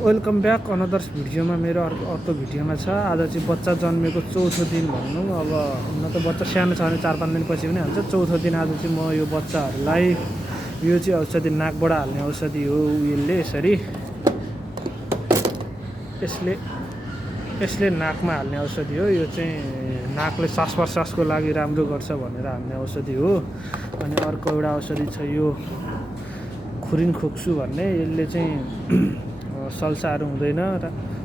Welcome back another's भिडियोमा। मेरो अर्को भिडियोमा छ। आज चाहिँ बच्चा जन्मेको चौथो दिन भनौँ। अब हुन त बच्चा सानो छ भने 4-5 दिनपछि पनि हाल्छ। चौथो दिन आज चाहिँ म यो बच्चाहरूलाई यो चाहिँ औषधि नाकबाट हाल्ने औषधि हो। यसले यसले नाकमा हाल्ने औषधि हो। यो चाहिँ नाकले श्वास प्रश्वासको लागि राम्रो गर्छ भनेर हाल्ने औषधि हो। अनि अर्को एउटा औषधि छ यो खुरिन खोक्सु भन्ने। यसले चाहिँ सल्साहरू हुँदैन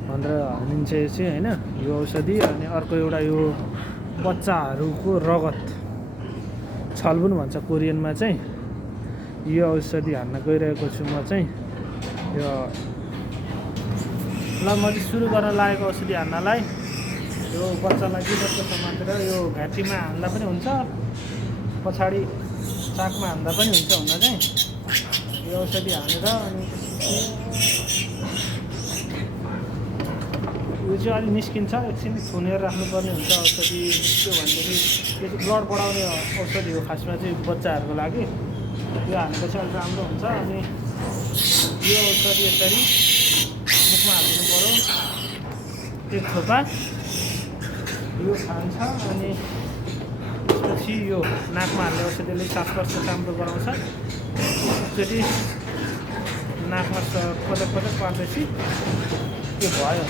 भनेर हालिन्छ यो चाहिँ होइन, यो औषधि। अनि अर्को एउटा यो बच्चाहरूको रगत छल्बुन भन्छ कोरियनमा चाहिँ, यो औषधि हान्न गइरहेको छु म चाहिँ। यो ल म चाहिँ सुरु गर्न लागेको औषधि हान्नलाई। यो बच्चालाई गिटरको समातेर यो घाँटीमा हान्दा पनि हुन्छ, पछाडि चाकमा हान्दा पनि हुन्छ हुन चाहिँ। यो औषधि हानेर अनि यो चाहिँ अलिक निस्किन्छ, एकछिन थुनेर राख्नुपर्ने हुन्छ। औषधि निस्क्यो भनेदेखि यो चाहिँ ब्लड बढाउने औषधि हो खासमा चाहिँ बच्चाहरूको लागि। यो हानेपछि अलिक राम्रो हुन्छ। अनि यो औषधि यसरी मुखमा हालिदिनु पऱ्यो, एक थोपा यो खान्छ। अनि त्यसपछि यो नाकमा हाल्ने औषधिले श्वास प्रश्वास राम्रो गराउँछ। एकचोटि नाकमा पटक पटक पार्दैछ त्यो भयो।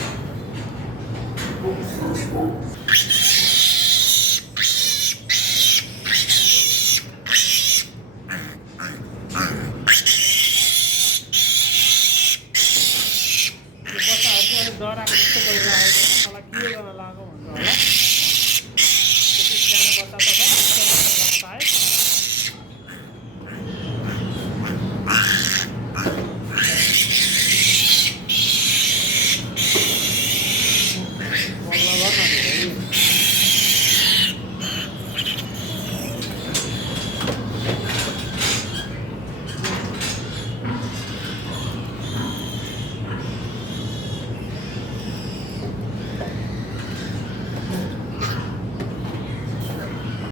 बच्चाहरू अलिक डराएको जस्तो गरिरहेको छ, मलाई के गर्न लाग्यो भनेर होला। त्यति सानो बच्चा त छ, लाग्छ है। बल्ल गर्न धेरै